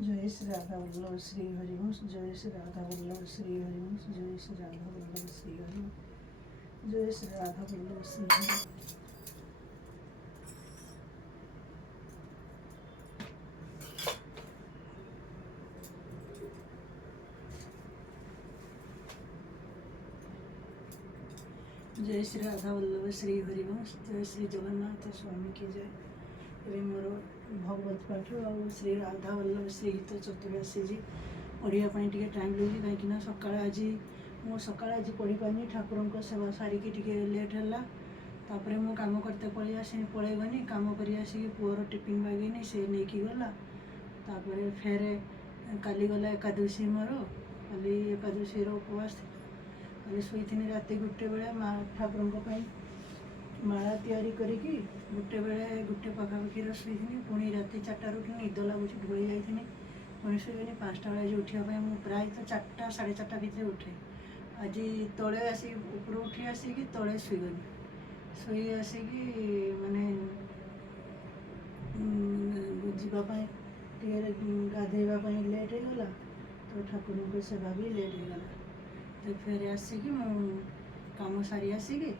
जय श्री राधा वल्लभ श्री हरिवंश। जय श्री राधा वल्लभ श्री हरिवंश। जय श्री राधा वल्लभ श्री हरिवंश। जय श्री राधा वल्लभ श्री हरिवंश। जय श्री राधा वल्लभ श्री हरिवंश। जय श्री जगन्नाथ स्वामी की जय। ये मोर भगवत पाठ और श्री राधा वल्लभ श्री गीत चतुर्शी जी पढ़ापी टे टाइम लगे कहीं सका आज मुझे पढ़ी पानी ठाकुर सेवा सारिकी टे लेट है। तापर मु कम करते पलैगनी कम कर पुअर टिफिन बागेनी से नहीं गला। तापर फेर काली गला एकादशी मोर काली एकादशी उपवास काली शोथी राति 1 बेले ठाकुर माला तैयारी करिकी 1 बेले 1 पाखापाखि शोथी पुणी राति 4 उठी निद लगुच ढोई जाइनी पुणी शोनी 5टा बेले उठापी मुझे प्राय तो 4टा 4:30 भितर उठे। आज तले आसिक ऊपर उठी आसिक तले शुईगली शुई आसिकी माने जावाई गाधेवाई लेट हो गला तो ठाकुर को सेवा भी लेट हो गला। तो फिर आसिकी कम सारी आसिकी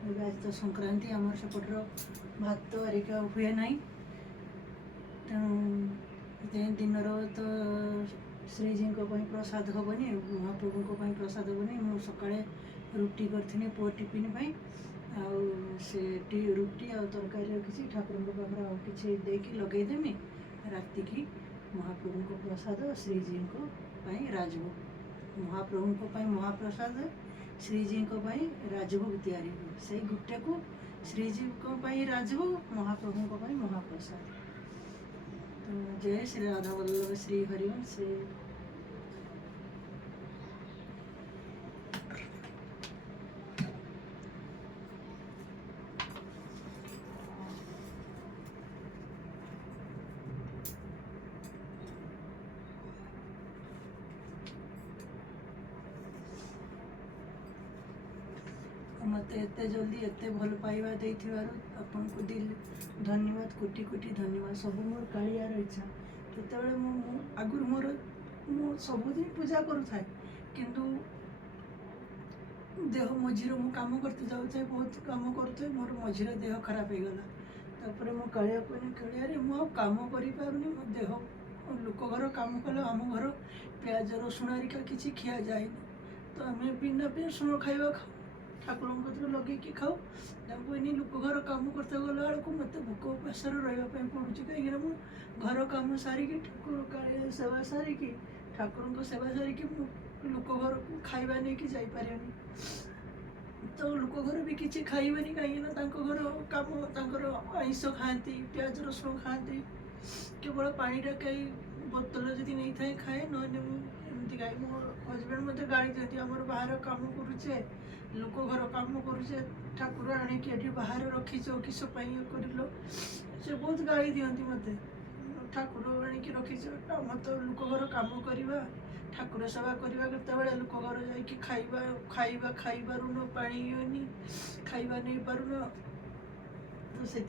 आज तो संक्रांति आमर सेपटर भात आरिका हुए ना तेणु दिन तो श्रीजी प्रसाद हेनी महाप्रभु प्रसाद हेनी मुझे सका रुटी करी पुआ टिफिन से रुटी आ तरकारी रखी ठाकुर पाखे आउ कि देकी लगेदेमी राति की महाप्रभु को प्रसाद श्रीजी राजभोग महाप्रभु महाप्रसाद श्रीजी राजभोग तैयारी से गुटे को श्रीजी राजभोग महाप्रभु महाप्रसाद। तो जय श्री राधा वल्लभ श्री हरिवंश। मत एत जल्दी एत भल पाइबा आपन को दिल धन्यवाद कोटि कोटि धन्यवाद। सब मोर कालियार इच्छा केतबेले आगुर मोर मु सबुदिन पूजा करूए किंतु देह मझीर मु काम करते जाऊे बहुत काम करते मोर मझीर देह खराब हो गला। तापर मु कालिया कहनी कालिया मु काम कर पारुनी मो देह लोक घर काम कले आम घर प्याज रसुण आरिका किसी खिया जाए तो आम बिना प्याज रसुण खाଇବା खाऊ ठाकुर कतर लगे खाऊ कहनी लोक घर कम करते गला बेलू मत भोक उपास रही पड़ू कहीं घर कम सारिकी ठाकुर कालिया सेवा सारिकी ठाकुर सेवा सारिकी लोक घर को खाइबा नहीं कि जापरिनी तो लोक घर भी किसी खाइबनी कहीं घर कम आइंस खाती प्याज रसुण खाती केवल पानीटा कई बोतल जदि नहीं था खाए नमती खाए मो हजबैंड मत गाड़ी दिखती आम बाहर कम करुचे लोक घर कम करुचे ठाकुर आणिकी बाहर रखीच किस कर से बहुत गाड़ी दिखती मत ठाकुर आणिकी रखीच मत लोक घर कम करवा ठाकुर सेवा करवा केतबेले लोक घर जाकि खाइबा खाइबा खाई पारुन पानी खाइबा नहीं पारुन तो से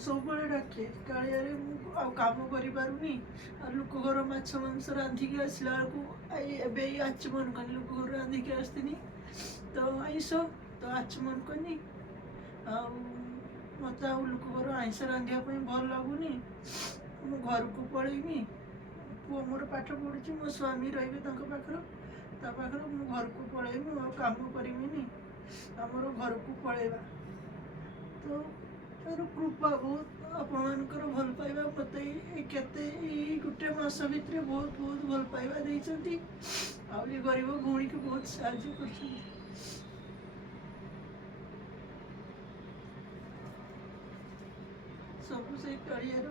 सब डाके कालिया कम करूनी लोक घर माछ मांस रांधिकी आसला बेलू आचमन कनी लोक घर रांधिकी आसती तो आइंस तो आचमन कनी मत लोक घर आइंस रांधापी भल लगुनि मु घर को पलैमी पुओ मोर पाठ पढ़ुची मो स्वामी रे पाखर मु घर को पलैमी कम करमी आमर घर को पलैबा तो तार कृपा बहुत आपणकर भल पाइबा मत केते 1 मास भितर बहुत बहुत भल पाइबा देइछंती आ गरीब भौणी को बहुत साहाय्य कर सब से करियर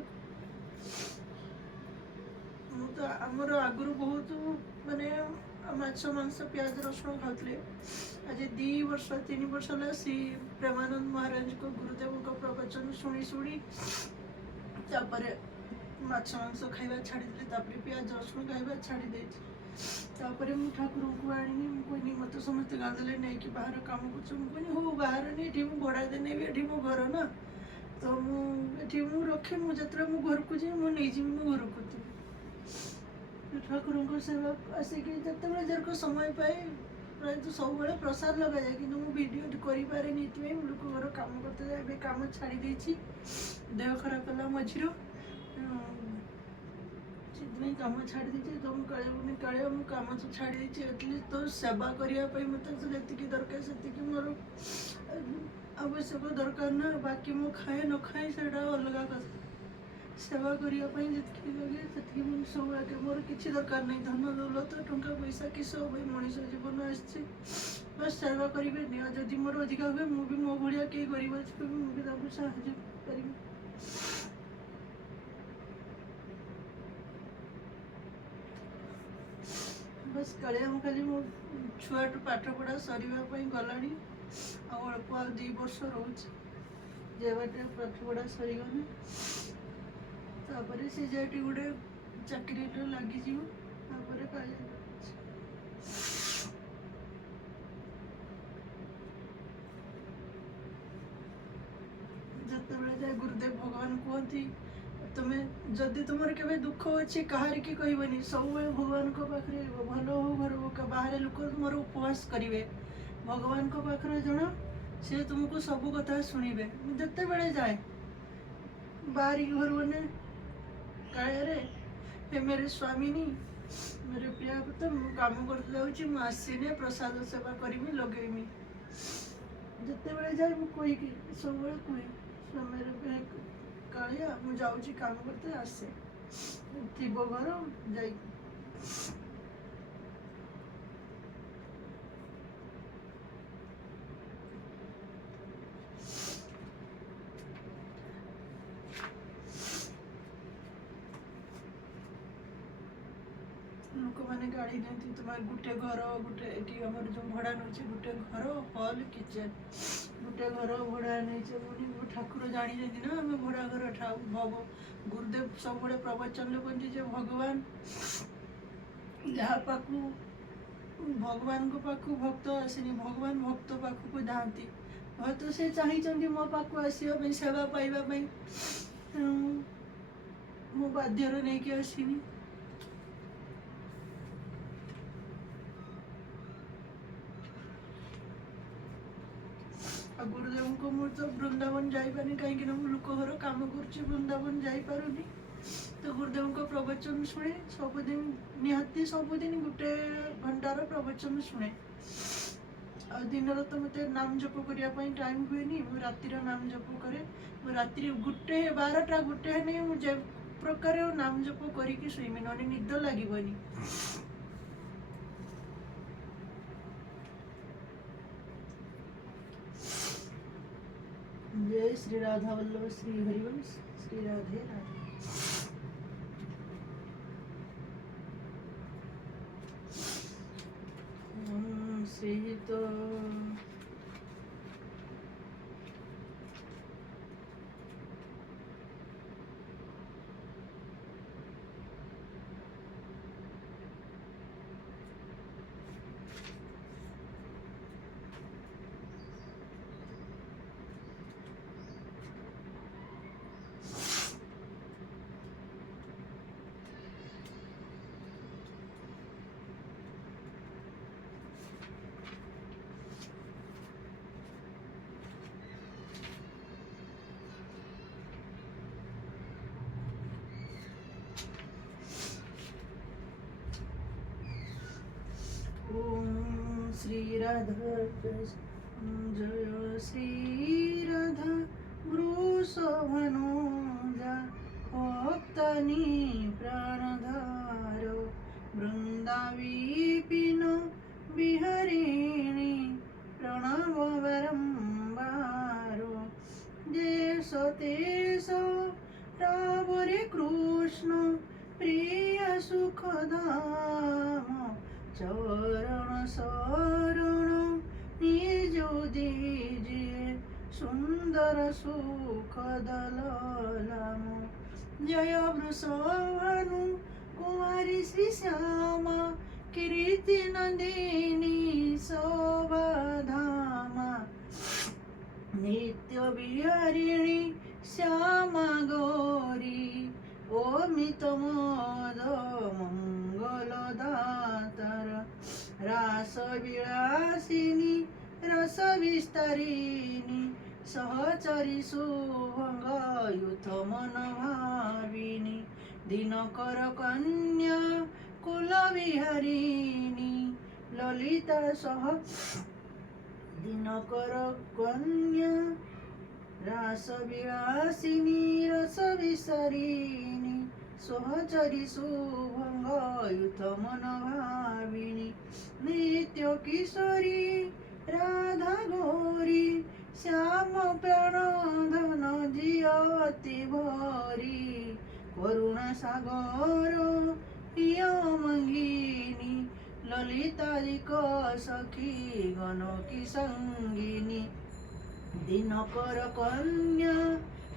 तो आमर आगुरी बहुत माने माछ मांस प्याज रसुण खाते आज 2 वर्ष 3 वर्ष है श्री प्रेमानंद महाराज को गुरुदेव का प्रवचन शुणी शुणी तापर माछ मांस खाइबा छाड़ी प्याज रसुण खाइबा छाड़ी तापर मु ठाकुर को आनी कहनी मत समस्त गाँदे नहीं कि बाहर कम कर हो बाहर नहीं भड़ा देने ये मो घर ना तो मुझे रखे मुझे घर को जाए मुझे मो घर को ଠାକୁରଙ୍କ ସେବା ଆସିକି ଯେତେବେଳେ ଯେରକ ସମୟ ପାଏ ପ୍ରାୟତଃ ସବୁବେଳେ ପ୍ରସାଦ ଲଗାଯାଏ, କିନ୍ତୁ ମୁଁ ଭିଡ଼ିଓ କରିପାରେନି, ଏଥିପାଇଁ ମୁଁ ଲୋକ ଘର କାମ କରିତେ ଯାଏ। ଏବେ କାମ ଛାଡ଼ି ଦେଇଛି, ଦେହ ଖରାପ ହେଲା ମଝିରେ, ସେଥିପାଇଁ କାମ ଛାଡ଼ି ଦେଇଛି। ତ ମୁଁ କାଳେ ମୁଁ କାମ ତ ଛାଡ଼ି ଦେଇଛି, ଏଟଲିଷ୍ଟ ତ ସେବା କରିବା ପାଇଁ ମୋତେ ଯେତିକି ଦରକାର ସେତିକି ମୋର ଆବଶ୍ୟକ ଦରକାର ନା। ବାକି ମୁଁ ଖାଏ ନ ଖାଏ ସେଇଟା ଅଲଗା କଥା, ସେବା କରିବା ପାଇଁ ଯେତିକି ଲଗେ ସେତିକି ମୁଁ ସବୁବେଳେ, ମୋର କିଛି ଦରକାର ନାହିଁ, ଧନ ଦୌଲତ ଟଙ୍କା ପଇସା କିସ ଭାଇ, ମଣିଷ ଜୀବନ ଆସିଛି ବାସ୍ ସେବା କରିବେନି। ଆଉ ଯଦି ମୋର ଅଧିକା ହୁଏ, ମୁଁ ବି ମୋ ଭଳିଆ କେହି ଗରିବ ଅଛି, ମୁଁ ବି ତାଙ୍କୁ ସାହାଯ୍ୟ କରିବି। ବସ୍ କାଳିଆ ମୁଁ ଖାଲି ମୋ ଛୁଆଠୁ ପାଠ ପଢ଼ା ସରିବା ପାଇଁ ଗଲାଣି, ଆଉ ଅଳ୍ପ ଆଉ 2 ବର୍ଷ ରହୁଛି, ଯେ ବାଟେ ପାଠ ପଢ଼ା ସରିଗଲେ ତାପରେ ସେ ଯାଇଠି ଗୋଟେ ଚାକିରିରେ ଲାଗିଯିବ, ତାପରେ କାଳିଆ ଯେତେବେଳେ ଯାଏ ଗୁରୁଦେବ ଭଗବାନ କୁହନ୍ତି, ତୁମେ ଯଦି ତୁମର କେବେ ଦୁଃଖ ଅଛି କାହାରିକି କହିବନି, ସବୁବେଳେ ଭଗବାନଙ୍କ ପାଖରେ ଭଲ ହଉ ଘର ହଉ, ବାହାରେ ଲୋକ ତୁମର ଉପବାସ କରିବେ, ଭଗବାନଙ୍କ ପାଖରେ ଜଣ ସେ ତୁମକୁ ସବୁ କଥା ଶୁଣିବେ। ମୁଁ ଯେତେବେଳେ ଯାଏ ବାହାରିକି ଘରୁ ମାନେ କାଳିଆରେ, ହେ ମେରେ ସ୍ୱାମିନୀ, ମେରେ ପ୍ରିୟା ପୁତ୍ର, ମୁଁ କାମ କରିତେ ଯାଉଛି, ମୁଁ ଆସିଲେ ପ୍ରସାଦ ସେବା କରିବି, ଲଗେଇମି। ଯେତେବେଳେ ଯାଏ ମୁଁ କହିକି ସବୁବେଳେ କୁହେ, ସ୍ୱାମୀର କାଳିଆ ମୁଁ ଯାଉଛି କାମ କରିତେ, ଆସେ ଥିବ ଘର ଯାଇକି। ଲୋକମାନେ ଗାଳି ଦିଅନ୍ତି, ତୁମର ଗୋଟେ ଘର, ଗୋଟେ ଏଠି ଆମର ଯେଉଁ ଭଡ଼ା ନେଉଛି, ଗୋଟେ ଘର ହଲ୍ କିଚେନ୍, ଗୋଟେ ଘର ଭଡ଼ା ନେଇছে, ମୁଁ ଠାକୁର ଜାଣିଛନ୍ତି ନା ଆମେ ଭଡ଼ା ଘର ଠାଉ। ଗୁରୁଦେବ ସବୁବେଳେ ପ୍ରବଚନରେ କୁହନ୍ତି ଯେ ଭଗବାନ ଯାହା ପାଖକୁ, ଭଗବାନଙ୍କ ପାଖକୁ ଭକ୍ତ ଆସେନି, ଭଗବାନ ଭକ୍ତ ପାଖକୁ ଯାଆନ୍ତି। ହয়তো ସେ ଚାହିଁଛନ୍ତି ମୋ ପାଖକୁ ଆସିବା ପାଇଁ, ସେବା ପାଇବା ପାଇଁ, ମୁଁ ବାଧ୍ୟରେ ନେଇକି ଆସିନି। ଆଉ ଗୁରୁଦେବଙ୍କୁ ମୁଁ ତ ବୃନ୍ଦାବନ ଯାଇପାରୁନି, କାହିଁକି ନା ମୁଁ ଲୋକ ଘର କାମ କରୁଛି, ବୃନ୍ଦାବନ ଯାଇପାରୁନି। ତ ଗୁରୁଦେବଙ୍କ ପ୍ରବଚନ ଶୁଣେ ସବୁଦିନ, ନିହାତି ସବୁଦିନ 1 ଘଣ୍ଟାର ପ୍ରବଚନ ଶୁଣେ। ଆଉ ଦିନର ତ ମୋତେ ନାମ ଜପ କରିବା ପାଇଁ ଟାଇମ୍ ହୁଏନି, ମୁଁ ରାତିର ନାମ ଜପ କରେ। ମୁଁ ରାତିରେ 12ଟା 1 ହେଲେ ମୁଁ ଯେ ପ୍ରକାର ନାମ ଜପ କରିକି ଶୋଇମି, ନହେଲେ ନିଦ ଲାଗିବନି। जय श्री राधा वल्लभ श्री हरिवंश, श्री राधे राधे। श्री तो ओम श्री राधा जय श्री राधा वृषभनुजा भक्तनी प्राणधारो वृंदावीपिन विहरिणी प्रणव बारंबारो देश तेश रावरे कृष्ण प्रिय सुखधाम चरण शरण निज दीजिए सुंदर सुख दलाम। जय वृषभानु कुमारी श्री श्यामा कीर्ति नंदिनी शोभा धामा नित्य विहारिणी श्यामा गौरी ओमित मोद विलासिनी रस विस्तारिणी सहचरी शुभंग युथ मन भाविनी दिनकर कन्या कुल विहारिणी ललिता सह दिनकर कन्या रास विलासिनी रस विसारिणी सहचरी शुभंग युथ मन भाविनी नित्य किशोरी राधा गौरी श्याम प्राण धन जियति भरी करुणा सागर प्रिय मंगिनी ललितादिक सखी गण की संगिनी दिनकर कन्या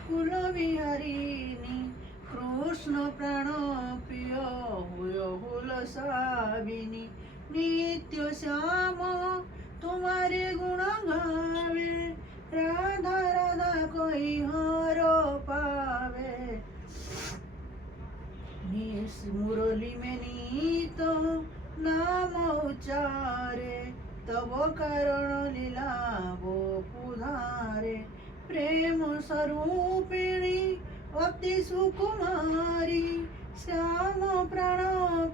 कुल विहारिणी कृष्ण प्राण प्रिय हुय हुलसाविनी नित्य श्याम तुम्हारे गुण गावे राधा राधा कोई हर पावे मुरली में नीत नाम उच्चारे तब कारण लीला वो पुधारे प्रेम स्वरूपिणी अति सुकुमारी श्याम प्राण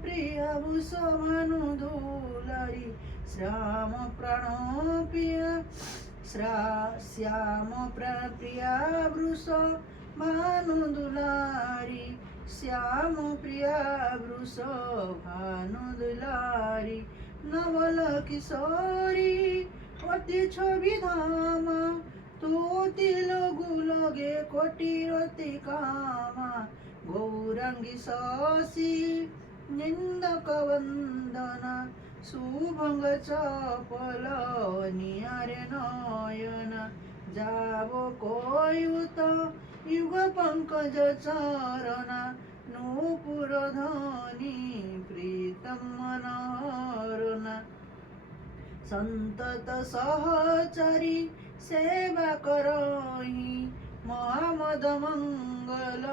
प्रिय भूषमानु दुलारी श्याम प्राण प्रिय श्याम प्रिया वृष भानु दुलारी श्याम प्रिया वृष भानु दुलारी नवल किशोरी अति छवि धाम तो तिल गुलगे कोटिरति कामा गौरंगी शशि निंदक वंदना शुभंग चपल नियारे नयन जावो कोयुत युग पंकज चरणा नूपुर धनी प्रीतम मनोहरना संतत सहचरी सेवा करही मोहम्मद मंगल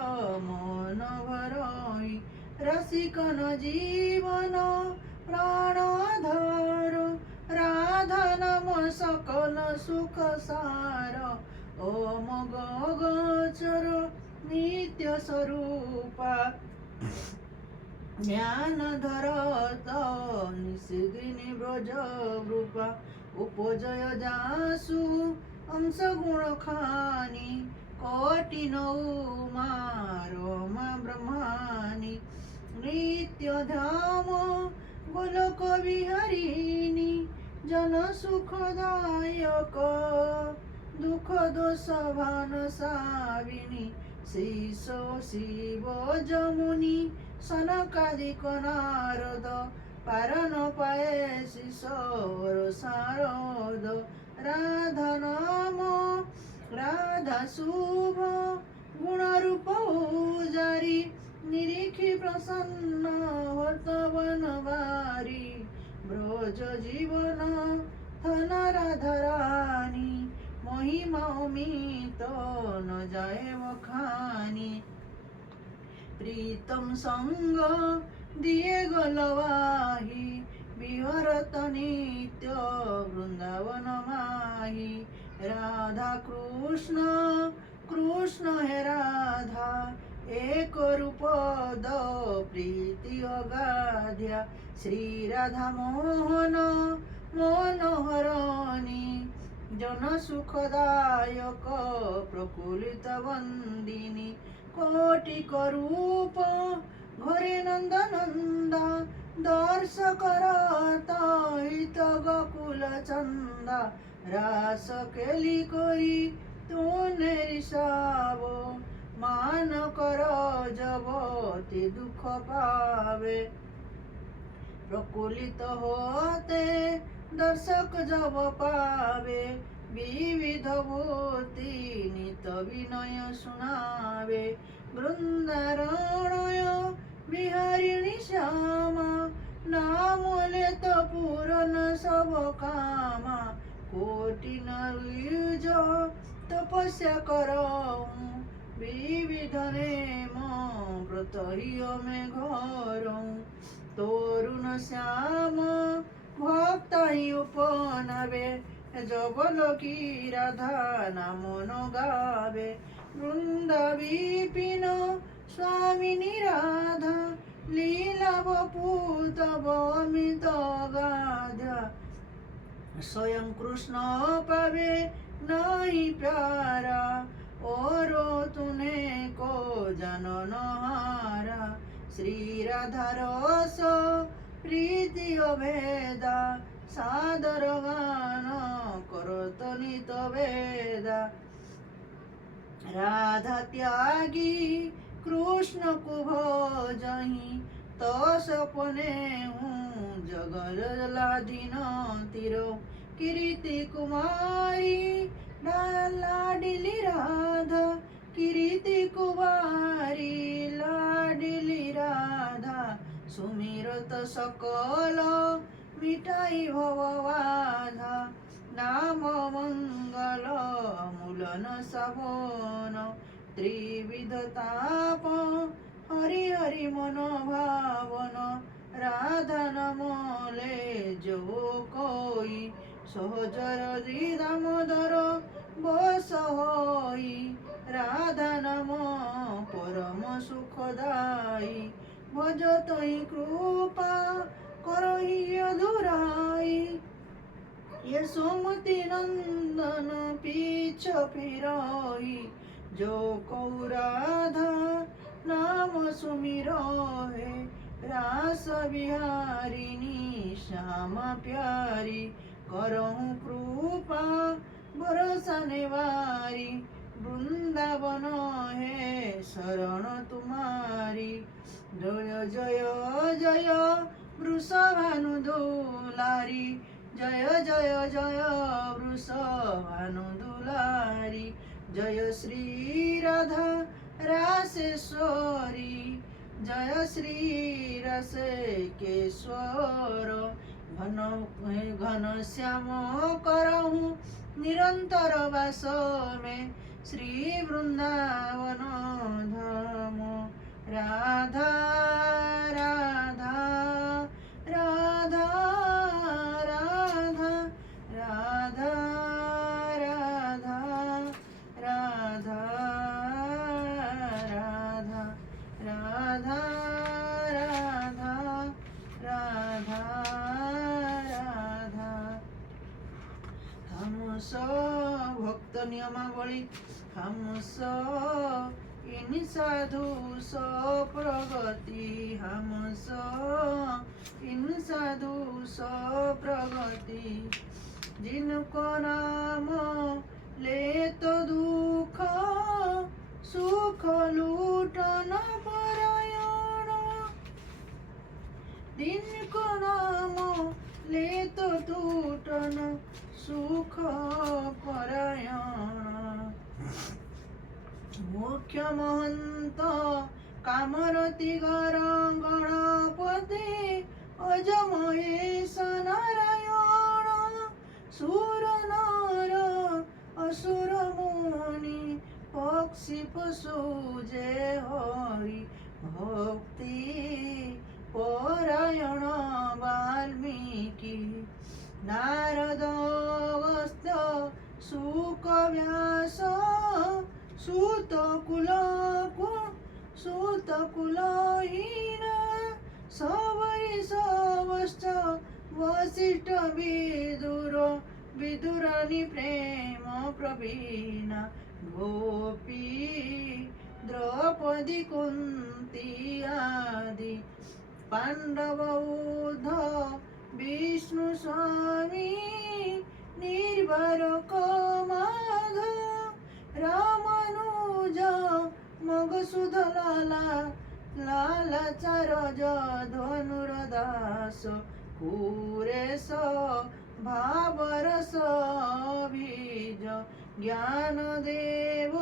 मन भरही रसिकन जीवन प्राणधार राधा नाम सकल सुख सार ओम गोचर नित्य स्वरूपा ज्ञान धरत निषिदिनी ब्रज रूपा उपजय जासु अंश गुण खानी कोटि नौमा रोमा ब्रह्मानी नित्य धाम गोलोक विहारिणी जन सुखदायक दुख दोष भान साविनी शिशो शिव जमुनी सनकादिक नारद पारन पाए शिशोर शारद राधा नाम राधा शुभ गुणरूप जारी निरीखी प्रसन्न होत बनवारी ब्रज जीवन धन राधा रानी महिमा अमित न जाए वखानी प्रीतम संग दिए गलवाही विहरत नित्य वृंदावन माही राधा कृष्ण कृष्ण है राधा एक रूप द प्रीति अगाध्या श्री राधा मोहन मनोहरणी जन सुखदायक प्रकुलित वंदिनी कोटि रूप घरे नंद नंदा दर्शक हित गकुल चंदा रास केली करी तूने रिसावो मान कर जबती दुख पावे प्रकुलित होते दर्शक जब पावे विविध भूति नित विनय सुनावे वृंदारणय विहारिणी श्यामा नाम लेत पूरन सब कामा कोटि नरुज तपस्या करऊं विविध नेम व्रत में घरऊं तोरुण श्याम ভক্ত উপনবে জবলকি রাধা নাম গাবে বৃন্দ বিপিন স্বামিনী রাধা লীলা বপুত বমিত গাধা स्वयं कृष्ण पावे नहीं प्यारा और तूने को जनन हारा श्री राधा रस प्रीति अभेदा सादर गान करत नित वेदा राधा त्यागी कृष्ण को भजही तो सपने हूँ जगलाधीन तिरो कीर्ति कुमारी लाडली राधा कीर्ति कुमारी लाडली राधा सुमिरत सकल मिटाई भवबाधा नाम मंगल मूलन सवन त्रिविध ताप हरि हरि मन भावन राधा नमले जो कोई सहजर दामोदर बस होई राधा नाम परम सुखदाई भज तई कृपा करही अधुराई यशोमती नंदन पीछ फिरही जो कौ राधा नाम सुमिरो है रास बिहारिणी श्याम प्यारी करहूँ कृपा भरोसा नेवारी वृंदावन है शरण तुम्हारी जय जय जय वृषभानु दुलारी जय जय जय वृषभानु दुलारी जय श्री राधा रासेश्वरी जय श्री रसिकेश्वर घन घन श्याम करहूँ निरंतर वास में श्री वृंदावन धाम राधा राधा राधा राधा राधा राधा राधा राधा राधा राधा राधा राधा हम भक्त नियमावली हम इन साधु प्रगति हम इन साधु प्रगति जिनको नाम ले तो दुख सुख लूटन परायण दिन को नाम ले तो टूटन सुख परायण मुख्य महंत कामरती गर गणपति अज महेश नारायण सुर नर असुर मुनि पक्षी पशु जे हरि भक्ति परायण वाल्मीकि नारद अगस्त्य शुक व्यास सूत कुलहीन सबरी सवश्च वसिष्ठ विदुरानि प्रेम प्रवीण गोपी द्रौपदी कुन्ती आदि पांडव विष्णु स्वामी निर्भरक माधव रामानुज मगसुध लालाचारज धनुरदास कुरेश भावरस बीज ज्ञानदेव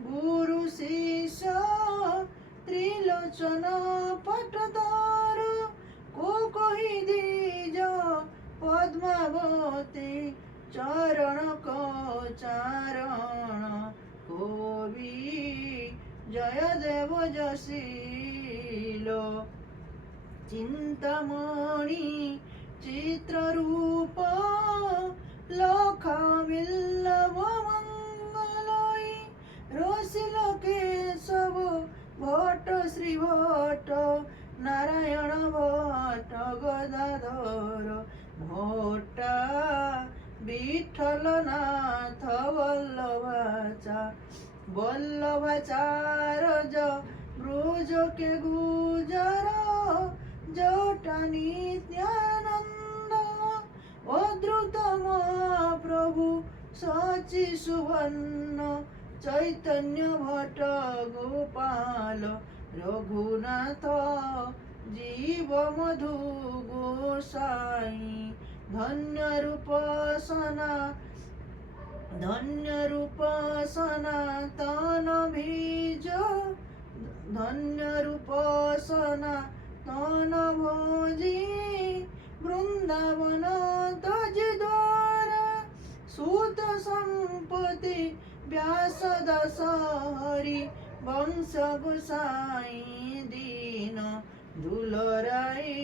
गुरु शिष्य त्रिलोचन पटदार को कही दीज पद्मावती चरण को चारण कोवि जय देव जशीलो चिंतामणि চিত্ররূপ লক্ষাবিল্লব মঙ্গলই রসিল কেশব ভট্ট শ্রী ভট্ট নারায়ণ ভট্ট গদাধর ভট্টা বিঠ্ঠলনাথ বল্লভাচার্য ব্রজ কে গুজর জটা নিত্যানন্দ অদ্রুত মহাপ্রভু সচি সুবর্ণ চৈতন্য ভট্ট গোপাল রঘুনাথ জীব মধু গোসাই ধন্য রূপ সনাতন বীজ ধন্য রূপ সনাতন ভোজি বৃন্দাবন তজ দ্বার সুত সম্পত্তি व्यास दास हरि वंश गोसाई दीन दुलराई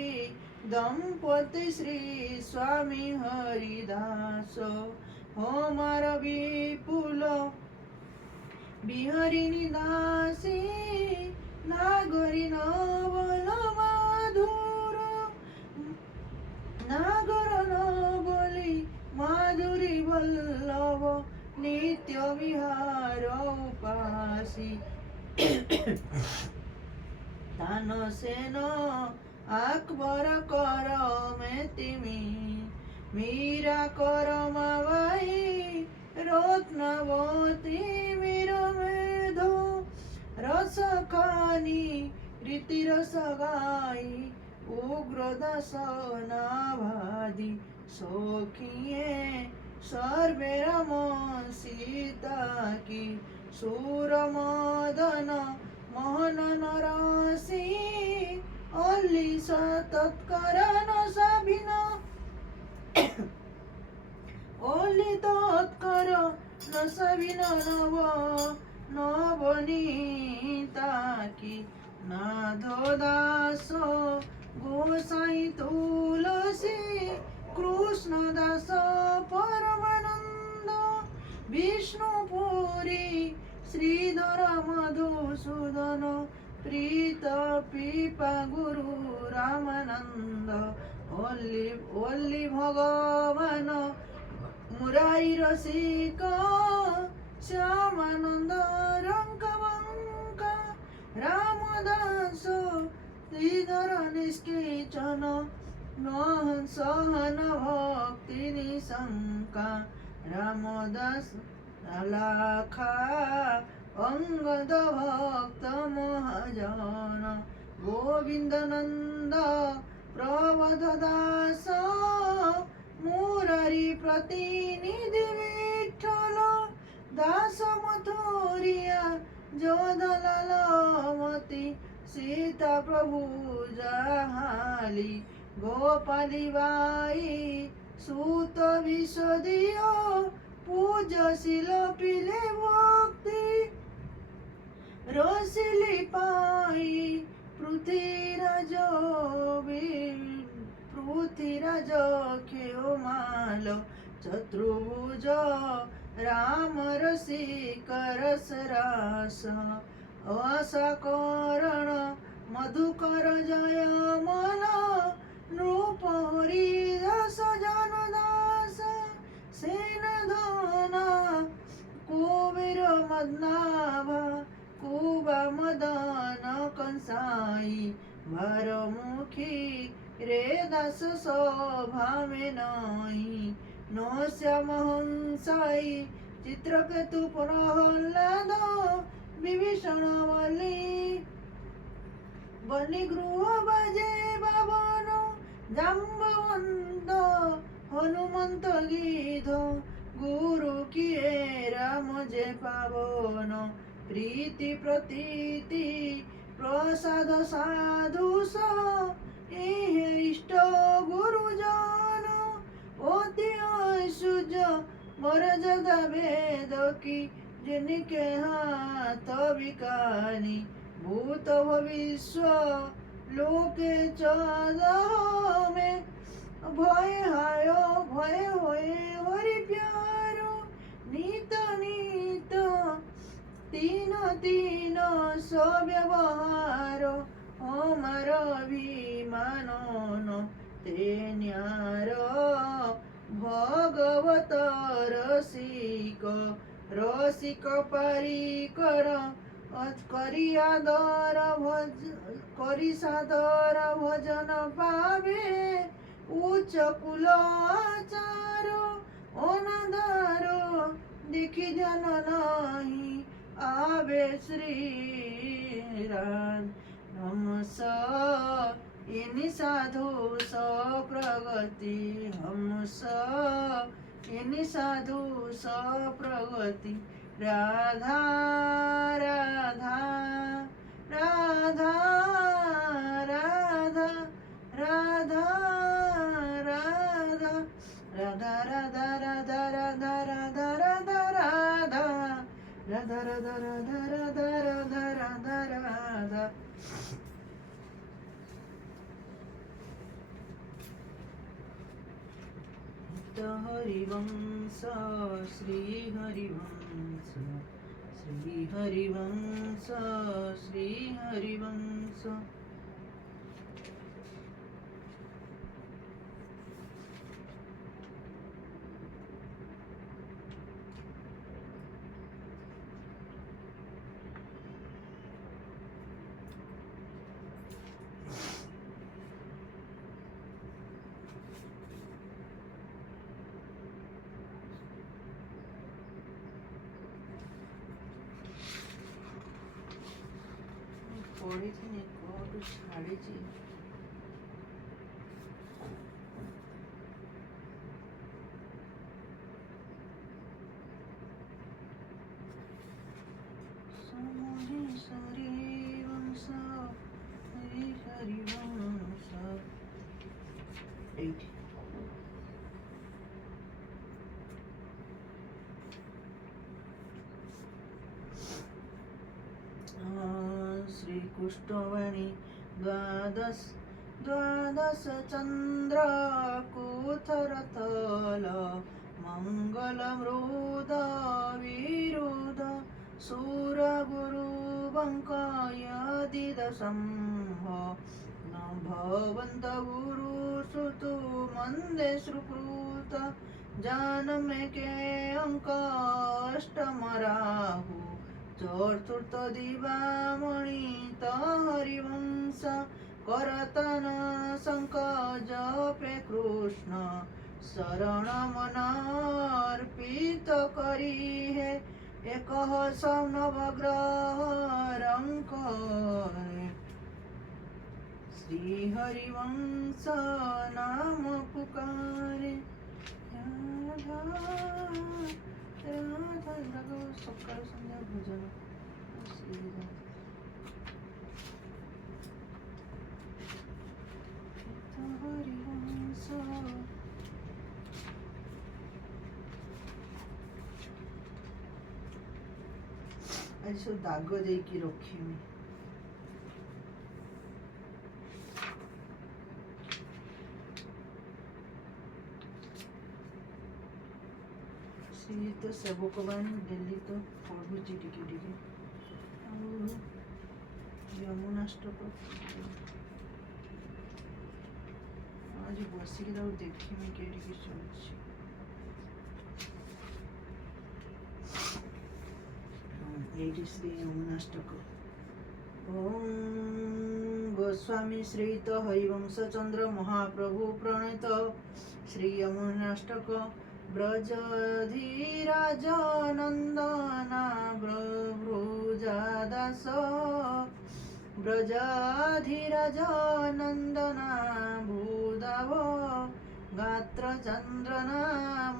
दंपति श्री स्वामी हरिदास हमार विपुल बिहारिणी दासी नागरी नवल माधुर नागर नवली माधुरी वल्लभ नित्य विहार उपासी तानसेन আকবর কর মেতিমি মীরা কর মাবাই রত্নবতী মীর মেধ রস খানি রীতি রস গাই উগ্র দাস নাভাদি সখিয়ে सर्वे रमन सीता की सूर मदन मोहन नरसी अल्ली तत्कर न सबिन ओली तत्कर न सबिन नव नवनीता की नाधो दास गोसाई तुलसी कृष्ण दास परमानंद विष्णुपुरी श्रीधर मधुसूदन प्रीत पीपा गुरु रामानंद ओल्ली भगवान मुरारी रसिक श्यामानंद रंक बंक रामदास श्रीधर निष्किचन सहन भक्ति निशंका रामदास अलाखा अंगद भक्त महाजन गोविंद नंद प्रबोध दास मुरारी प्रतिनिधि विठ्ठल दास मथुरिया जोधलालमती सीता प्रभु जहाली गोपाली बाई सूत विशोदिय पूजशील पिले भक्ति रसिली पाई पृथ्वीराज खेमाल चतुर्भुज राम रसिक रस रास असाकरण मधुकर जय मला नृप हरिदास जनदास सेनधन कुबेर मदनाभा कुबा मदन कंसाई भरमुखी रे दास शोभा में नई नो श्याम हंसाई चित्रकेतु प्रहलाद विभीषण बलि गृह बाजे बाबन जाम्बवंत हनुमंत गीध गुरु किए राम जे पावन प्रीति प्रतीति प्रसाद साधु इष्ट गुरुजन अति ऐश्वर्य मर्यादा वेद की जिनके हाथ विकानी भूत भविष्य लोके चौदह में भय हायो भय होए हरि प्यारो नित नित तीन तीन स्व्यवहार हमार अभिमान ते न्यार भगवत रसिक रसिक पारिकर करी आदर भज करी सादर भजन पावे उच्च कुल आचार अनादर देखी ध्यान नाही आवे श्री राम नमस इनि साधु सप्रगति हमस इनि साधु सप्रगति राधा राधा राधा राधा राधा राधा राधा राधा राधा राधा राधा राधा राधा राधा राधा राधा राधा राधा राधा हरिवंश श्री हरिवंश श्री हरिवंश श्री हरिवंश ପଢିଥିନି କୋଉଠୁ ଛାଡ଼ିଛି ହରିବଂଶ ହରିବଂଶ ଏଇଠି श्रीकृष्णवाणी द्वादश चंद्र कुथरतल मंगल मृद विरुद सूर गुरु बंकयदिद संभ न भवंत गुरु सुतु मंदे सुकृत जानमे के अंक अष्टमराहु चतुर्थ दिवामणि हरिवंश करतन शंक जपे कृष्ण शरण मनार्पित करी है एक सौ नवग्रह रंक श्री हरिवंश नाम पुकारे सकाळ संध्या भजन हरिवंश आज सब दाग देकी रखिमी श्री तो सेवक बानी डेली तो पढ़ुची टिके टिके यमुनाष्टक आज बसिक देखिमी के चलुची ये श्री यमुनाष्टक ओम गोस्वामी श्रीत हरिवंश चंद्र महाप्रभु प्रणीत श्री यमुनाष्टक ब्रजधीराज नंदना ब्रभृजादास ब्रजधीराज नंदना भूदाव गात्र चंद्रना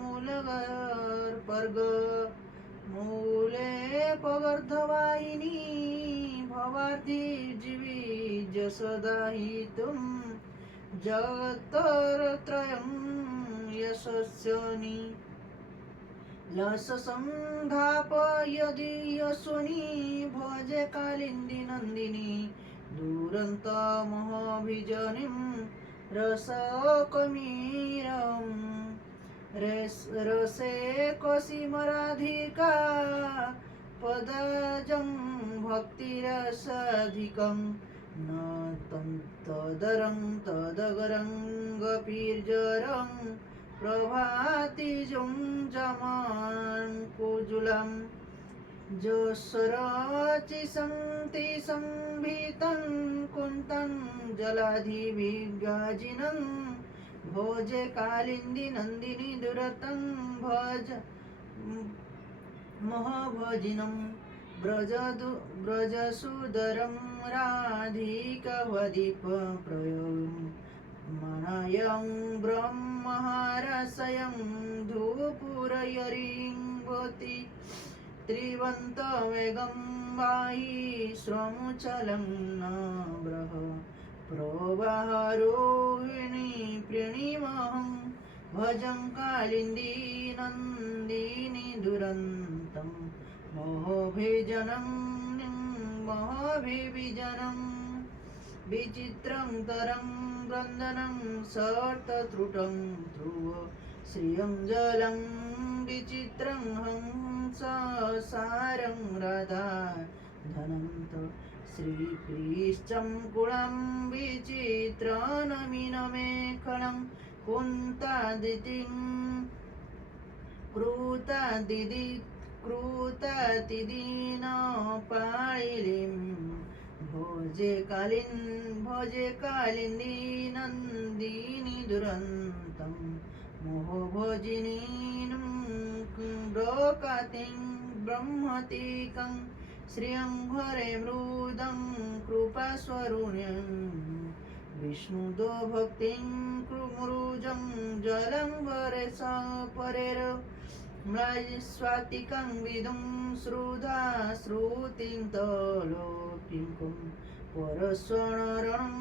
मूलगर्पर्ग मूले पगर्धवाहिनी भवार्धी जीवी जसदाहितुं जगत्त्रयं यशस्यनि लससंधापयदि यशोनि भजे कालिन्दी नन्दिनी दुरन्तमहाभिजनीं रसकमीरम् रसे कोशिमराधिका पदजं भक्तिरसाधिकं न तं तदरं तदगरं गपीर्जरं प्रभाति जुञ्जमाङ्कुजुलं जोस्वरचिसन्ति संभितं कुन्तं जलाधिविव्याजिनं भोजे कालिन्दी नन्दिनी दुरतं भज महाभजिनं ब्रजसुदरं राधिकवदीपप्रयोगं मनयं ब्रह्महारसयं धूपुरयरिं भवति त्रिवन्तवेगं वायि श्रमुचलं नव्रः प्रवाहरोहिणी प्रणिमहं भजं कालिन्दी नन्दिनी दुरन्तं मोहभिजनं विचित्रं तरं वन्दनं सर्तत्रुटं ध्रुव श्रियं जलं विचित्रं हंससारं राधा धनन्त श्रीप्रीश्चं कुलं विचित्रनमिनमेखलं कुन्तादितिं कृतातिदीनपाळिलीं भोजे कालिन्दी नन्दिनी दुरन्तं मोहभोजिनीं लोकातिं ब्रह्मतीकं श्रियं हरे मृदं कृपास्वरूण्यं विष्णुदो भक्तिं कृमृजं जलं वरे सपरेर म्लायस्वातिकं विदुं श्रुधा श्रुतिं तलोकिं परस्वरणं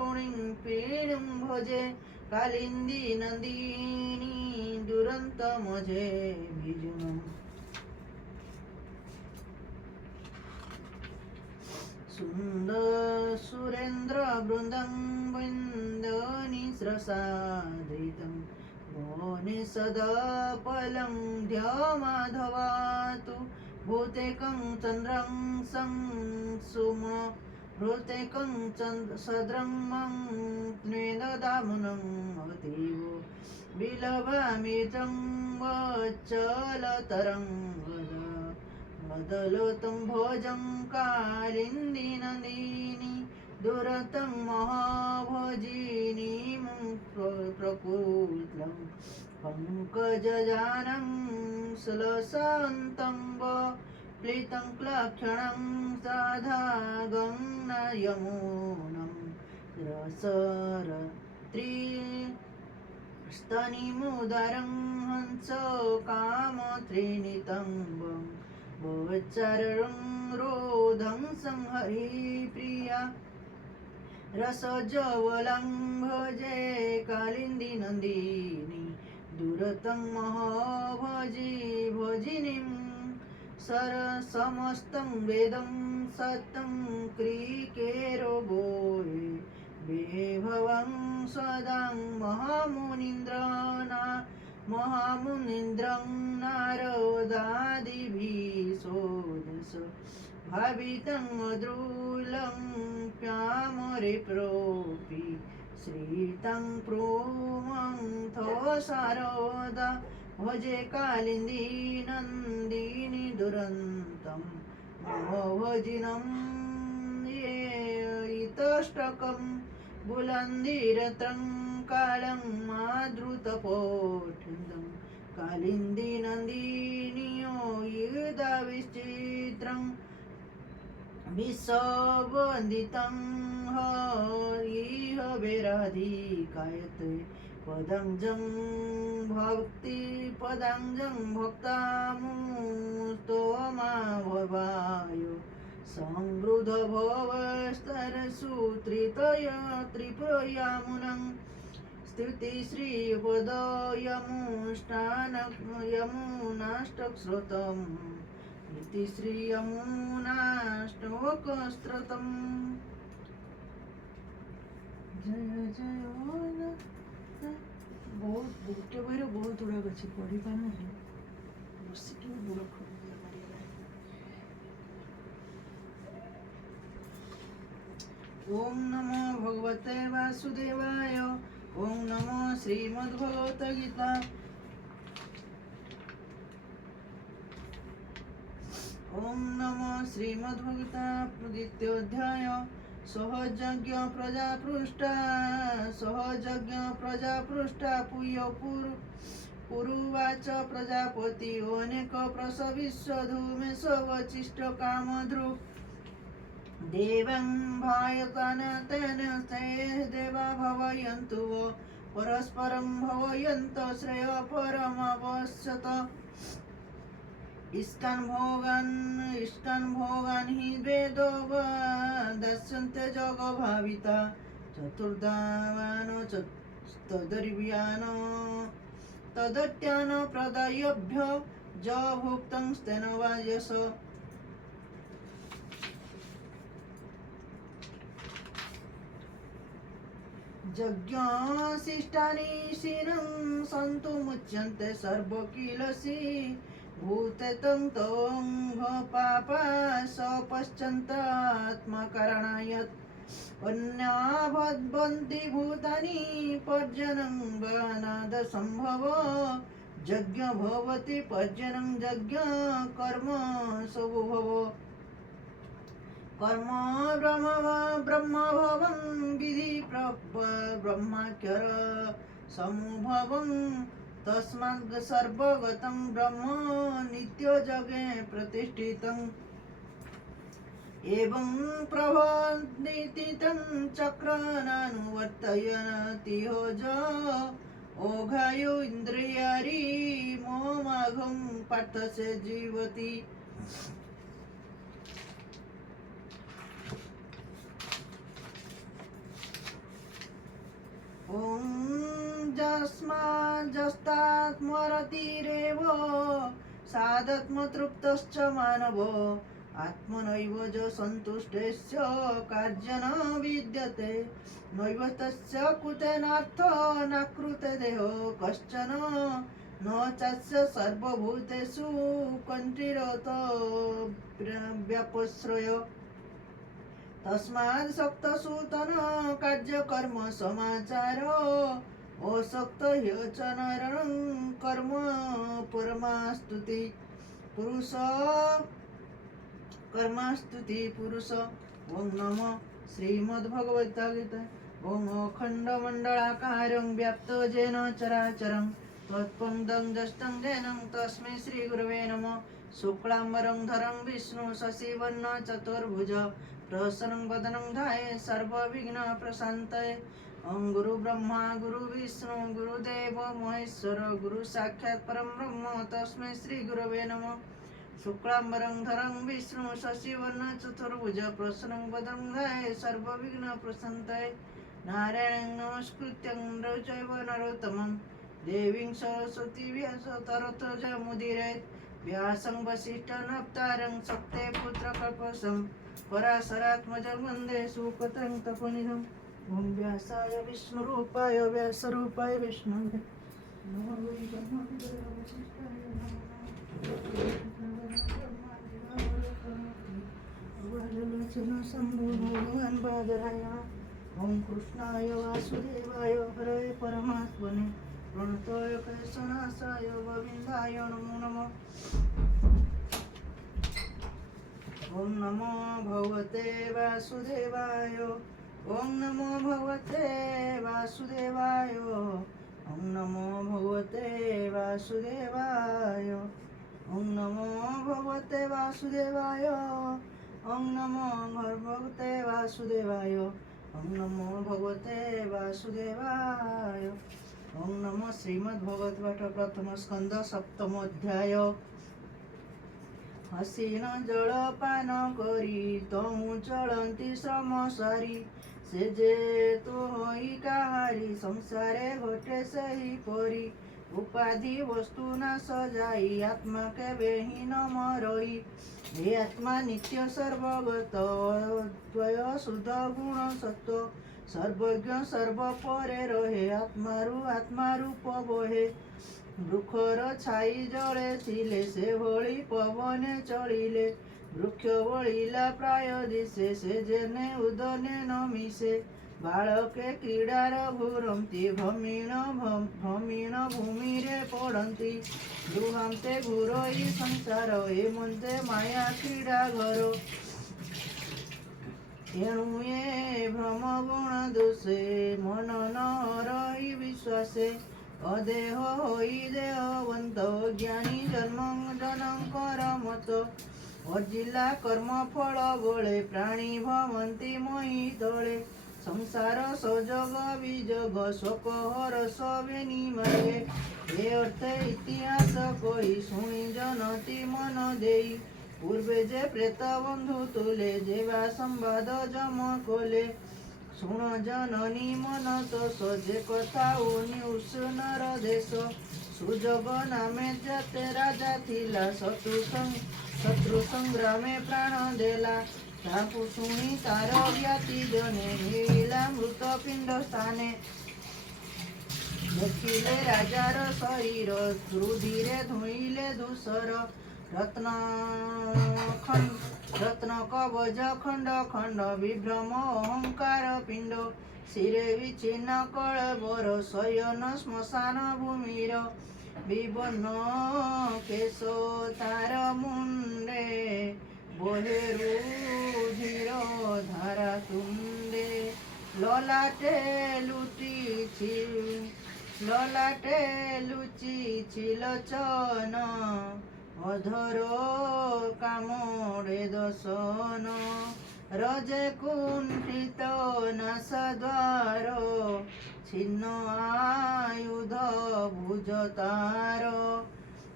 ऋणिं पीणुं भजे कालिन्दी नन्दिनी दुरन्तमजे भिजुनम् सुरेन्द्रवृन्दं विन्दनिस्रसादृतं मोनि सदापलं ध्यामाधवातु भूतेकं चन्द्रं संसुम भूतेकं सद्रं त्वेददामुनं अतीव विलभामितं वच्चलतरं वदलोतं भोजं कालिन्दी नन्दिनी दुरतं महाभोजिनीं प्रकुलं पङ्कजजानं सलसन्तं प्लीतं क्लक्षणं साधागं न यमुनं रसरत्रिस्तनिमुदरं हंस कामत्रिनितम्बं भवच्चरं रोधं संहरिप्रिया रसज्वलं भजे कालिन्दी नन्दिनी दुरतं भोजिनीं समस्तं वेदं सतं क्रीकेरो गोये विभवं सदां महामुनीन्द्रं नारदादिभिः सोदश भावितं मद्रुलं प्यामरे प्रोपि श्रीतं प्रोमन्थो सारदा भजे कालिन्दी नन्दिनी दुरन्तं मोहभजिनं ये इतष्टकं बुलन्दिरत्रं कालं माधृतपोठन्दं कालिन्दी नन्दिन्यो युधाविश्चित्रं विश्ववन्दितं इह वेराधिकायते पदंजं भक्तामुस्तोमा भवाय संवृध भवस्तरसु त्रिपयामुनं स्तुतिश्रीपद यमुनाष्टकश्रुतम् इति श्रीयमुनाष्टकश्रुतम् जय जय ବହୁତ ଗୋଟେ ବହିରେ ବହୁତ ଗୁଡ଼ାକ ଅଛି, ପଢ଼ି ପାରୁନି ବସିକି ବୁଡ଼ ଖୋଲିଲା ମାରିଗଲା। ओम नमो भगवते वासुदेवाय। ओम नमो श्रीमद्भगवत गीता। ओम नमो श्रीमद्भगवता द्वितीयोध्याय। सहजज्ञ प्रजा पृष्ठा पुरुवाच प्रजापति अनेक प्रसविस्वधूमेशवचिष्ट कामधृ देवं भायतान तेन ते देवा भवयन्तु वो परस्परं भवयन्त श्रेय परमवश्यत। इष्टान् भोगान् हि वेदो दस्यन्ते जगभाविता चतुर्धावान् तदत्यान् प्रदायभ्य ज भुक्तं स्तेन वाजस। यज्ञशिष्टानि शीनं सन्तु मुच्यन्ते सर्वकिलसि भूतेतं तं पापा सपश्चन्तात्मकारणाय अन्याभवन्ति भूतानि पर्जनं वनादसम्भव। यज्ञ भवति पर्जनं यज्ञ कर्म स्वभव। कर्म ब्रह्मभवं विधि ब्रह्माख्यर समुभवं तस्मात् सर्वगतं ब्रह्म नित्यजगे प्रतिष्ठितम्। एवं प्रभन्दितं चक्रनानुवर्तयति होज ओघायु इन्द्रियारि मोमाघं पार्थस्य जीवति। ॐ जस्तात्मरतिरेव सादत्मतृप्तश्च मानवो आत्मनैव ज सन्तुष्टस्य कार्यं न विद्यते नैव तस्य कुतेनार्थ नाकृते देहो कश्चन न चास्य सर्वभूतेषु कण्ठिरत व्यापश्रय। तस्मात् सक्तसूतन कार्यकर्म समाचार असक्त ह्यच नरं कर्म परमास्तुति पुरुष कर्मास्तुति पुरुष। ओम नमो श्रीमद्भगवद्गीता। ओम अखण्डमण्डलाकारं व्याप्तं चराचरं तत्पदं दष्टं जैनं तस्मै श्रीगुरवे नमः। शुक्लाम्बरं धरं विष्णु शशिवर्णं चतुर्भुज प्रसन्नं वदनं ध्याये सर्वविघ्नप्रशान्तये। ओं गुरु ब्रह्मा गुरु विष्णु गुरुदेव महेश्वर गुरु साक्षात् परं ब्रह्म तस्मै श्री गुरवे नमः। शुक्लाम्बरं धरं विष्णु शशिवर्णं चतुर्भुज प्रसन्नं वदनं ध्याये सर्वविघ्नप्रशान्तये। नारायणं नमस्कृत्य नरं चैव नरोत्तमं देवीं सरस्वतीं व्यासं ततो जयमुदीरयेत्। व्यासं वसिष्ठनप्तारं शक्ते पुत्रकल्पसं पराशरात्मजं वन्दे सुकतं तपोनिधम्। ओम व्यासाय विष्णुरूपाय व्यासरूपाय विष्णवे नमो। भगवान् बादराय। ओम कृष्णाय वासुदेवाय हरे परमात्मने प्रणतोय कैसनाशाय गोविन्दाय नमो नमः। ओम नमो भगवते वासुदेवाय। ओम नमो भगवते वासुदेवाय। ओम नमो भगवते वासुदेवाय। ओम नमो भगवते वासुदेवाय। ओम नमो भगवते वासुदेवाय। ओम नमो भगवते वासुदेवाय। ओम नमो श्रीमद्भगवद्गीता प्रथम स्कंद सप्तम अध्याय। हसीन जलपान करी तहु चलती श्रम सारी से जे तो होई काहारी संसारे घटे सही परी उपाधि वस्तु न सजाई आत्मा केवे ही न मरई। हे आत्मा नित्य सर्वगत द्वय शुद्ध गुण सत्व सर्वज्ञ सर्व परे रहे आत्मा रूप बोहे। ବୃକ୍ଷର ଛାଇ ଜଳେ ଥିଲେ ସେଭଳି ପବନେ ଚଳିଲେ ବୃକ୍ଷ ବଳିଲା ପ୍ରାୟ ଦିଶେ ସେ ଯେନେ ଉଦନେ ନ ମିଶେ। ବାଳକେ କ୍ରୀଡ଼ାର ଘୁରନ୍ତି ଭ୍ରମୀଣ ଭୂମିରେ ପଡ଼ନ୍ତି ଦୁହାନ୍ତେ ଘୁରୋଇ ସଂସାର ଏମନ୍ତେ ମାୟା କ୍ରୀଡ଼ା ଘର। ଏଣୁ ଏ ଭ୍ରମ ଗୁଣ ଦୋଷେ ମନ ନ ରହି ବିଶ୍ୱାସେ ଅଦେହ ହୋଇ ଦେହବନ୍ତ ଜ୍ଞାନୀ ଜନଙ୍କର ମତ। ଅଜିଲା କର୍ମ ଫଳ ବଳେ ପ୍ରାଣୀ ଭବନ୍ତି ମହି ତଳେ ସଂସାର ସୋଯୋଗ ବିଯୋଗ ଶୋକ ହରସ ବିନିମୟେ। ଏ ଅର୍ଥେ ଇତିହାସ କହି ଶୁଣି ଜନତି ମନ ଦେଇ ପୂର୍ବେ ଯେ ପ୍ରେତ ବନ୍ଧୁ ତୁଲେ ଯେବା ସମ୍ବାଦ ଜମ କଲେ। ଶୁଣ ଜନନୀ ମନ ତୋଷ ଯେ କଥା ଉନ୍ନର ଦେଶ ସୁଯୋଗ ନାମେ ଯେତେ ରାଜା ଥିଲା ଶତ୍ରୁ ସଂଗ୍ରାମେ ପ୍ରାଣ ଦେଲା। ତାକୁ ଶୁଣି ତାର ଜ୍ଞାତି ଜନେ ମିଳିଲା ମୃତ ପିଣ୍ଡ ସ୍ଥାନେ। ଦେଖିଲେ ରାଜାର ଶରୀର କ୍ରୋଧୀରେ ଧୋଇଲେ ଧୂସର ରତ୍ନ କବଜ ଖଣ୍ଡ ଖଣ୍ଡ ବିଭ୍ରମ ଅହଙ୍କାର ପିଣ୍ଡ। ଶିରେ ବିଚ୍ଛିନ୍ନ କଳେବର ଶୟନ ଶ୍ମଶାନ ଭୂମିର ବିବର୍ଣ୍ଣ କେଶ ତାର ମୁଣ୍ଡେ ବହେ ରୁଧିର ଧାରା ତୁଣ୍ଡେ। ଲଲାଟେ ଲୁଚିଛି ଲୋଚନ ଅଧର କାମୋଡ଼େ ଦଶନ। ରଜେ କୁଣ୍ଠିତ ନାସାଦ୍ୱାର ଛିନ୍ନ ଆୟୁଧ ଭୁଜ ତାର।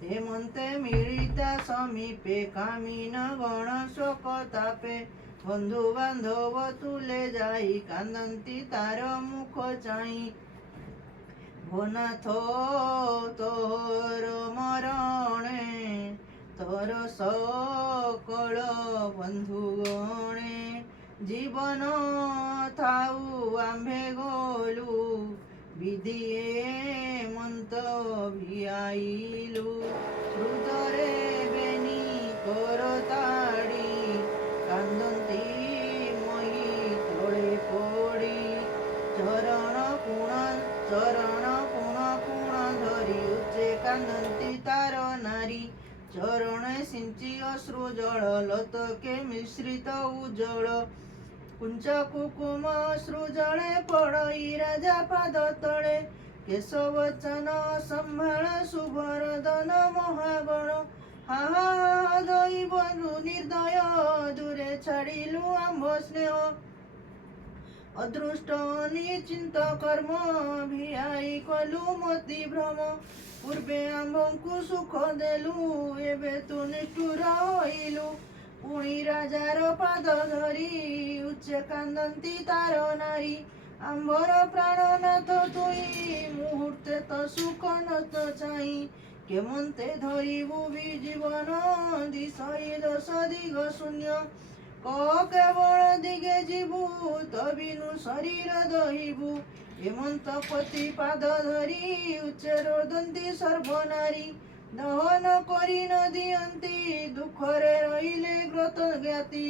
ହେମନ୍ତେ ମିଳିତା ସମୀପେ କାମିନ ଗଣ ଶୋକ ତାପେ ବନ୍ଧୁ ବାନ୍ଧବ ତୁଲେ ଯାଇ କାନ୍ଦନ୍ତି ତାର ମୁଖ ଚାହିଁ। ଭୋନାଥ ତୋର ମରଣେ ତୋର ସକଳ ବନ୍ଧୁଗଣେ ଜୀବନ ଥାଉ ଆମ୍ଭେ ଗଲୁ ବିଧିଏ ମନ୍ତ ଭିଆଇଲୁ। ହୃଦରେ ବେନି କର ତାଡ଼ି କାନ୍ଦନ୍ତି ମହି ତଳେ ପଡ଼ି। ଚରଣ କୁଣ ଧରି ଉଚ୍ଚେ କାନ୍ଦନ୍ତି ତାର ନାରୀ। ଚରଣେ ସିଞ୍ଚି ଅଶ୍ରୁ ଜଳ ଲୋତକେ ମିଶ୍ରିତ ଉଜ୍ଜଳ। କୁଞ୍ଚ କୁକୁମ ଅଶ୍ରୁ ଜଳେ ପଡ଼ଇ ରାଜା ପାଦ ତଳେ। କେଶବଚନ ସମ୍ଭାଳ ଶୁଭରଦନ ମହାଗଣ। ହାହା ଦୈବ ନିର୍ଦ୍ଦୟ ଦୂରେ ଛାଡ଼ିଲୁ ଆମ୍ଭ ସ୍ନେହ। ଅଦୃଷ୍ଟ ନିଶ୍ଚିନ୍ତ କର୍ମ ଭିଆଇ କଲୁ ମତି ଭ୍ରମ। ପୂର୍ବେ ଆମ୍ଭଙ୍କୁ ସୁଖ ଦେଲୁ ଏବେ ତୁ ନିଷ୍ଠୁର ହୋଇଲୁ। ପୁଣି ରାଜାର ପାଦ ଧରି ଉଚ୍ଚେ କାନ୍ଦନ୍ତି ତାର ନାରୀ। ଆମ୍ଭର ପ୍ରାଣନାଥ ତୁଇ ମୁହୂର୍ତ୍ତେ ତ ସୁଖ ନ ଚାହିଁ। କେମନ୍ତେ ଧରିବୁ ବି ଜୀବନ ଦିଶଇ ଦଶ ଦିଗ ଶୂନ୍ୟ। କେବଳ ଦିଗେ ଯିବୁ ତ ବିନୁ ଶରୀର ଦହିବୁ। ହେମନ୍ତ ପତି ପାଦ ଧରି ଉଚ୍ଚେ ରୋଦନ୍ତି ସର୍ବନାରୀ। ଦହନ କରି ନ ଦିଅନ୍ତି ଦୁଃଖରେ ରହିଲେ ବ୍ରତ ଜ୍ଞାତି।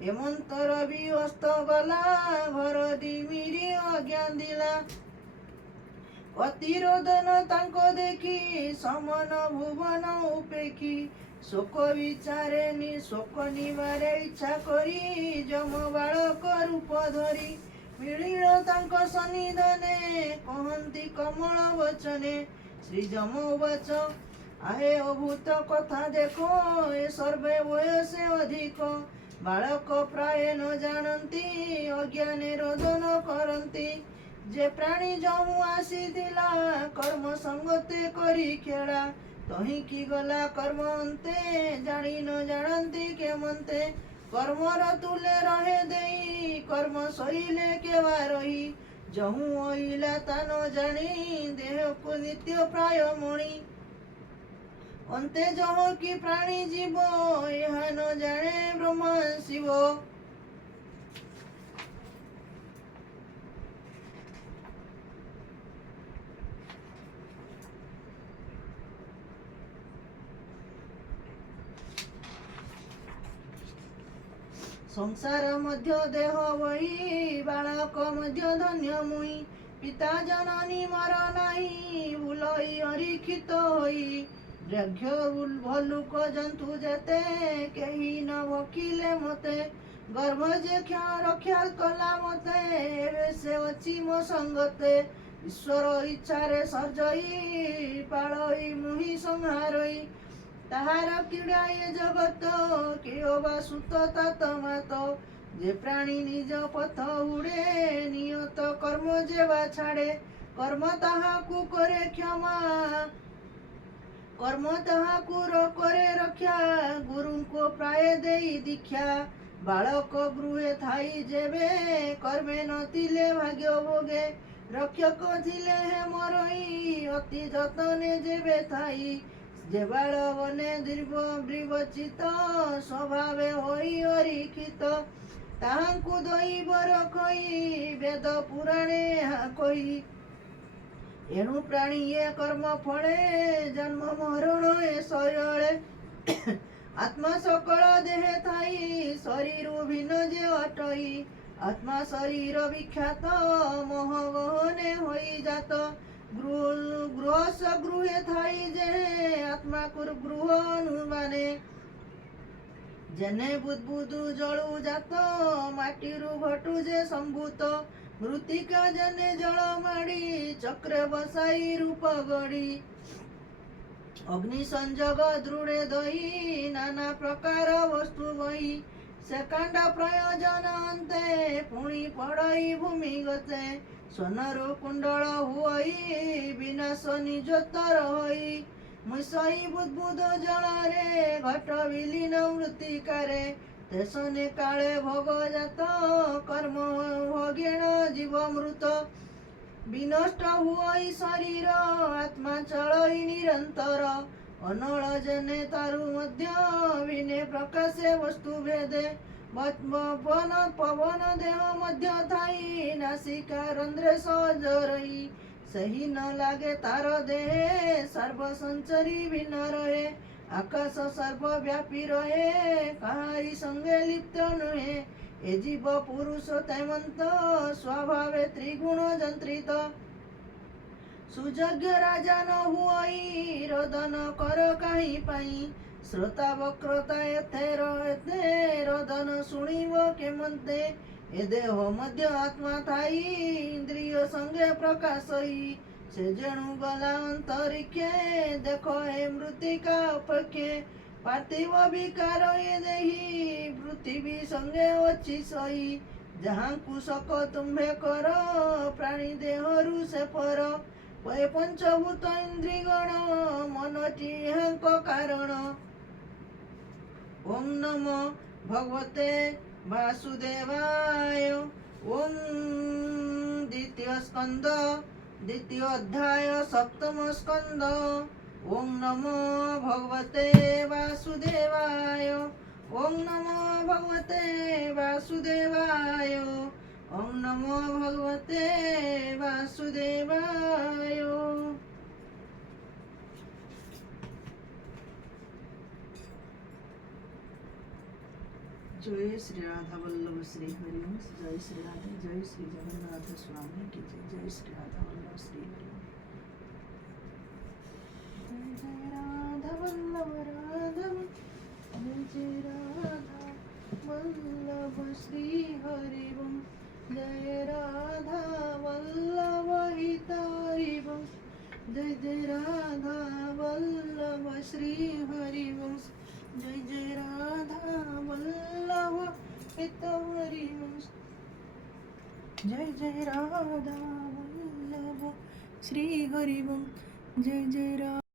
ହେମନ୍ତର ବି ହସ୍ତ ଗଲା ଘର ଦିମିରି ଅଜ୍ଞାନ୍ଦିଲା। ପ୍ରତିରୋଦନ ତାଙ୍କ ଦେଖି ସମନ ଭୁବନ ଉପେକ୍ଷୀ। ଶୋକ ବିଚାରେ ଶୋକ ନିବାରେ ଇଚ୍ଛା କରି ଯମ ବାଳକ ରୂପ ଧରି। ମିଳିଳ ତାଙ୍କ ସନ୍ନିଧାନେ କହନ୍ତି କମଳ ବଚନେ। ଶ୍ରୀ ଯମ ଉବାଚ ଆହେ ଅଭୂତ କଥା ଦେଖ ଏ ସର୍ବେ ବୟସେ ଅଧିକ। ବାଳକ ପ୍ରାୟ ନ ଜାଣନ୍ତି ଅଜ୍ଞାନେ ରୋଦନ କରନ୍ତି। ଯେ ପ୍ରାଣୀ ଯମୁ ଆସିଥିଲା କର୍ମ ସଙ୍ଗତେ କରି ଖେଳା। ତହିଁକି ଗଲା କର୍ମ ଅନ୍ତେ ଜାଣି ନ ଜାଣନ୍ତି କେମନ୍ତେ। କର୍ମର ତୁଲେ ରହେ ଦେଇ କର୍ମ ସରିଲେ କେବା ରହି। ଯହୁଁ ଅଇଲା ତା ନ ଜାଣି ଦେହକୁ ନିତ୍ୟ ପ୍ରାୟ ମଣି ଅନ୍ତେ ଯହ କି ପ୍ରାଣୀ ଜୀବ ଏହା ନ ଜାଣେ ବ୍ରହ୍ମା ଶିବ। ସଂସାର ମଧ୍ୟ ଦେହ ବହି ବାଳକ ମଧ୍ୟ ଧନ୍ୟ ମୁଇଁ ପିତା ଜନନୀ ମର ନାହିଁ ବୁଲଇ ଅରିକ୍ଷିତ ହୋଇ ବ୍ୟାଘ୍ର ଭଲୁକ ଜନ୍ତୁ ଯେତେ କେହି ନ ଭକିଲେ ମତେ ଗର୍ଭ ଯେ ରକ୍ଷା କଲା ମତେ ଏବେ ସେ ଅଛି ମୋ ସଙ୍ଗତେ ଈଶ୍ୱର ଇଚ୍ଛାରେ ସର୍ଜଇ ପାଳଇ ମୁହିଁ ସଂହାରଇ ତାହାର କ୍ରୀଡ଼ା ଏ ଜଗତ କେହ ବା ସୁତ ତାତ ମାତ ଯେ ପ୍ରାଣୀ ନିଜ ପଥ ଉଡ଼େ ନିୟତ କର୍ମ ଯେ ବା ଛାଡ଼େ କର୍ମ ତାହାକୁ କରେ କ୍ଷମା କର୍ମ ତାହାକୁ କରେ ରକ୍ଷା ଗୁରୁଙ୍କୁ ପ୍ରାୟ ଦେଇ ଦୀକ୍ଷା ବାଳକ ଗୃହେ ଥାଇ ଯେବେ କର୍ମେ ନଥିଲେ ଭାଗ୍ୟ ଭୋଗେ ରକ୍ଷକ ଥିଲେ ହେ ମରଇ ଅତି ଯତନେ ଯେବେ ଥାଇ ଯେ ବାଳ ବନେ ବିବଚିତ ସ୍ୱଭାବେ ହୋଇ ଅରିକ୍ଷିତ ତାହାଙ୍କୁ ଦୈବ ରଖଇ ବେଦ ପୁରାଣେ କହି ଏଣୁ ପ୍ରାଣୀ ଏ କର୍ମ ଫଳେ ଜନ୍ମ ମରଣ ଏ ଶୈଳେ ଆତ୍ମା ସକଳ ଦେହେ ଥାଇ ଶରୀର ଭିନ୍ନ ଯେ ଅଟଇ ଆତ୍ମା ଶରୀର ବିଖ୍ୟାତ ମୋହ ଗହନେ ହୋଇ ଜାତ ଗୃହସ ଗୃହେ ଥାଇ ଯେ ଆତ୍ମାକୁର ଗୃହ ଅନୁମାନେ ଯେନେ ବୁଦ୍ବୁଦୁ ଜଳୁ ଜାତ ମାଟିରୁ ଘଟୁ ଯେ ସମ୍ଭୂତ ମୃତ୍ତିକା ଯେନେ ଜଳ ମାଡ଼ି ଚକ୍ରେ ବସାଇ ରୂପ ଗଢ଼ି ଅଗ୍ନି ସଂଯୋଗ ଦୃଢ଼େ ଦଇ ନାନା ପ୍ରକାର ବସ୍ତୁ ବହି ସେ କାଣ୍ଡ ପ୍ରୟୋଜନ ଅନ୍ତେ ପୁଣି ପଡ଼ଇ ଭୂମି ଗତେ ସ୍ୱନରୁ କୁଣ୍ଡଳ ହୁଅଇ ବିନାଶ ନିଜୋତ୍ତର ହୋଇ ମିଶଇ ବୁଦ୍ବୁଦ ଜଳରେ ଘଟ ବିଲୀନ ମୃତ୍ତିକାରେ ତେସନେ କାଳେ ଭୋଗଜାତ କର୍ମ ଭୋଗେଣ ଜୀବ ମୃତ ବିନଷ୍ଟ ହୁଅଇ ଶରୀର ଆତ୍ମା ଚଳଇ ନିରନ୍ତର ଅନଳ ଜନେ ତାରୁ ମଧ୍ୟ ବିନେ ପ୍ରକାଶେ ବସ୍ତୁ ଭେଦେ ପବନ ଦେହ ମଧ୍ୟ ଥାଇ ନାସିକା ରନ୍ଧ୍ରେ ସହଜ ରହି ସେହି ନ ଲାଗେ ତାର ଦେହେ ସର୍ବ ସଞ୍ଚରୀ ଭିନ୍ନ ରହେ ଆକାଶ ସର୍ବବ୍ୟାପୀ ରହେ କାହାରି ସଙ୍ଗେ ଲିପ୍ତ ନୁହେଁ ଏ ଜୀବ ପୁରୁଷ ତେମନ୍ତ ସ୍ୱଭାବେ ତ୍ରିଗୁଣ ଯନ୍ତ୍ରିତ ସୁଯୋଗ୍ୟ ରାଜା ନ ହୁଅଇ ରୋଦନ କର କାହିଁ ପାଇଁ ଶ୍ରୋତା ବକ୍ରତା ଏତେ ରୋଦନ ଶୁଣିବ କେମନ୍ତେ ଏ ଦେହ ମଧ୍ୟ ଆତ୍ମା ଥାଇ ଇନ୍ଦ୍ରିୟ ସଙ୍ଗେ ପ୍ରକାଶଇ ସେ ଯେଣୁ ଗଲା ଅନ୍ତରିକ୍ଷେ ଦେଖ ଏ ମୃତ୍ତିକା ଅପେକ୍ଷେ ପାର୍ଥିବ ବିକାର ଏ ଦେହି ପୃଥିବୀ ସଙ୍ଗେ ଅଛି ସଇ ଯାହାଙ୍କୁ ଶକ ତୁମ୍ଭେ କର ପ୍ରାଣୀ ଦେହରୁ ସେ ପର ଏ ପଞ୍ଚଭୂତ ଇନ୍ଦ୍ରିଗଣ ମନଟି ଏହାଙ୍କ କାରଣ ଓಂ ନମୋ ଭଗବତେ ବାସୁଦେବାୟ ଓಂ ଦ୍ୱିତୀୟ ସ୍କନ୍ଦ ଦ୍ୱିତୀୟ ଅଧ୍ୟାୟ ସପ୍ତମ ସ୍କନ୍ଦ ଓಂ ନମୋ ଭଗବତେ ବାସୁଦେବାୟ ଓಂ ନମୋ ଭଗବତେ ବାସୁଦେବାୟ ଓಂ ନମୋ ଭଗବତେ ବାସୁଦେବାୟ। जय श्री राधा वल्लभ श्री हरिवंश जय श्री राधा जय श्री जगन्नाथ स्वामी की जय श्री राधा वल्लभ श्री हरिवंश जय राधा वल्लभ जय राधा वल्लभ श्री हरिवंश जय राधा वल्लभ हितरिवंश जय राधा वल्लभ श्री हरिवंश जय राधा वल्लभ हितरिवंश जय राधा वल्लभ श्री हरिवंश जय राधा।